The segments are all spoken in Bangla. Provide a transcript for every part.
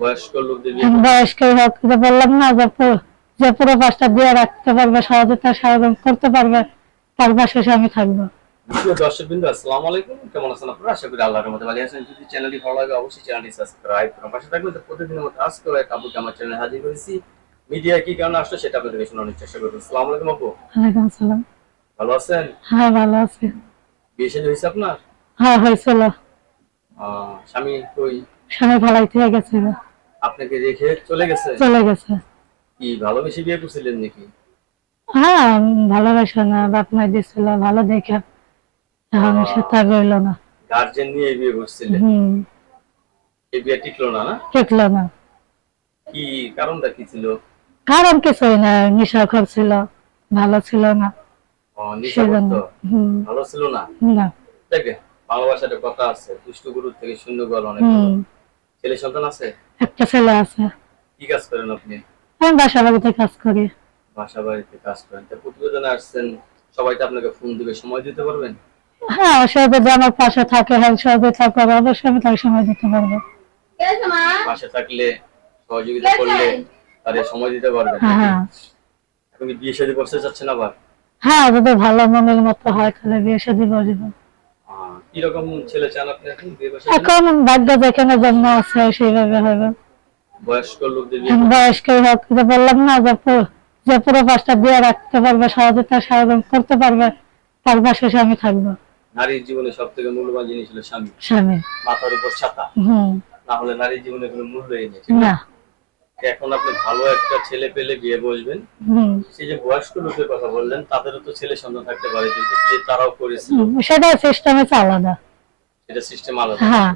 বয়স্ক লোকদের বয়স্ক হোক যে বললাম না যে যে পুরো পাঁচটা দিয়ে রাখতে পারবে সহযোগিতা সাহায্য করতে পারবে তার পাশে আমি থাকব। দর্শকবৃন্দ আসসালামু আলাইকুম। কেমন আছেন আপনারা? আশা করি আল্লাহর মধ্যে ভালো আছেন। যদি চ্যানেলটি ভালো লাগে অবশ্যই চ্যানেলটি সাবস্ক্রাইব করুন। পাশে থাকবেন প্রতিদিনের মতো আজকে এক আপুকে আমার চ্যানেলে হাজির করেছি মিডিয়া কি কারণে আসলো সেটা আপনাদেরকে শোনানোর চেষ্টা করব। আসসালামু আলাইকুম আপু। ওয়ালাইকুম সালাম ভালো আছেন? হ্যাঁ ভালো আছি। বিয়ে শাদী হয়েছে আপনার? হ্যাঁ হয়েছিল। স্বামী কই? স্বামী ভালাই থেকে গেছিল আপনাকে রেখে চলে গেছে? চলে গেছে। কি ভালোবেসে বিয়ে করছিলেন নাকি? হ্যাঁ ভালোবাসা না বাপ মা দিছিল ভালো দেখে এখন সে তা রইল না। গার্জেন নিয়ে বিয়ে করছিলেন? হম। এই বিয়ে টিকলো না না? টিকলো না। কি কারণটা কি ছিল? কারণ কিছুই না নেশা ছিল ভালো ছিল না। ও, নেশা হম। ভালো ছিল না? না। দেখে ভালোবাসার কথা আছে দুষ্ট গুরু থেকে শূন্য গল অনেক। ছেলে সন্তান আছে? একটা ছেলে আছে। কি কাজ করেন আপনি? আমি বাসা বাড়িতে কাজ করি। বাসা বাড়িতে কাজ করেন। তা প্রতিবেদনে আসছেন সবাই তো আপনাকে ফোন দিবে সময় দিতে পারবেন? হ্যাঁ সে যদি আমার পাশে থাকে হ্যাঁ সহযোগিতা করে অবশ্যই আমি তাকে সময় দিতে পারব। পাশে থাকলে সহযোগিতা করলে তারে সময় দিতে পারবেন হ্যাঁ। কি বিয়ে শাদী করতে চাচ্ছেন আবার? হ্যাঁ যদি ভালো মনের মতো হয় তাহলে বিয়ে শাদী আহ, কীরকম ছেলে চান আপনি এখন বিয়ে এখন ভাগ্য যেখানে জন্ম আছে সেইভাবে হবে। বয়স্ক লোকদের বিয়ে বয়স্ক হোক যে বললাম না যে যে পুরো পাঁচটা দিয়ে রাখতে পারবে সহযোগিতা সাহায্য করতে পারবে তার পাশে আমি থাকব। নারীর জীবনে সব থেকে মূল্যবান জিনিস হলো স্বামী। স্বামী। মাথার উপর ছাতা। হম। না হলে নারীর জীবনে কোনো মূল্যই নেই। না? এখন আপনি ভালো একটা ছেলে পেলে বিয়ে বসবেন। সেই যে বয়স্ক লোকের কথা বললেন তাদেরও তো ছেলে সন্তান থাকতে পারে যেহেতু বিয়ে তারাও করেছিল। সেটা সিস্টেম আলাদা। এটা সিস্টেম আলাদা। হ্যাঁ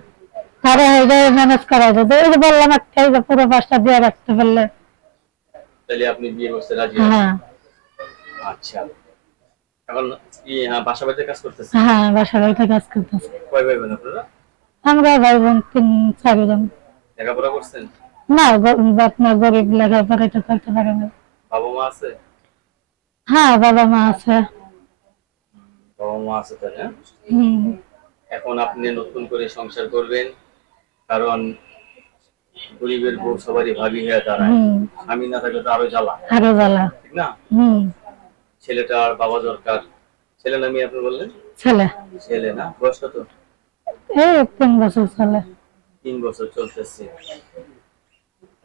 তারা এইভাবে ম্যানেজ করা যায় যে এই যে বললাম একটা এই যে পুরো পাঁচটা দিয়ে রাখতে পারলে। তাহলে আপনি বিয়ে করতে রাজি হ্যাঁ। আচ্ছা। এখন কি হ্যাঁ বাসা বাড়িতে কাজ করতেছেন? হ্যাঁ বাসা বাড়িতে কাজ করতেছে। কয় ভাই বোন আপনারা? আমরা ভাই বোন তিন চারজন। লেখাপড়া করছেন? না বাপ মা গরিব লেখাপড়াটা করতে পারে না। বাবা মা আছে? হ্যাঁ বাবা মা আছে। বাবা মা আছে তাহলে হ্যাঁ? এখন আপনি নতুন করে সংসার করবেন কারণ গরিবের বউ সবারই ভাবি হয়ে দাঁড়ায়। আমি না থাকলে তো আরও জ্বালা। আরও জ্বালা। ঠিক না? হম। ছেলেটা আর বাবা দরকার। ছেলে নামি আপনি বললেন? ছেলে। ছেলে না? বয়স কত? এই তিন বছর ছেলে। তিন বছর চলতেছে।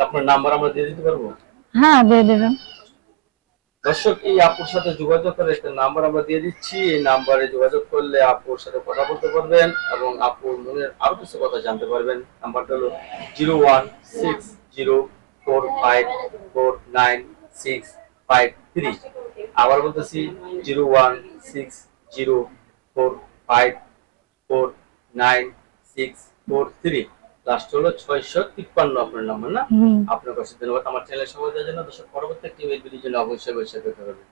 আপনার নাম্বার আমরা দিয়ে দিতে পারব? হ্যাঁ দিয়ে দেবেন দর্শক এই আপুর সাথে যোগাযোগ করে একটা নাম্বার আমরা দিয়ে দিচ্ছি। এই নাম্বারে যোগাযোগ করলে আপুর সাথে কথা বলতে পারবেন এবং আপুর মনের আরও কিছু কথা জানতে পারবেন। নাম্বারটা হলো zero one six zero four five four nine six five three. আবার বলতেছি zero one six zero four five four nine six four three. Last হলো ছয়শো তিপ্পান্ন আপনার নাম্বার না? আপনার কাছে ধন্যবাদ। আমার চ্যানেল সবাই দেওয়ার জন্য দর্শক পরবর্তী একটি জন্য অবশ্যই অবশ্যই দেখা পারবেন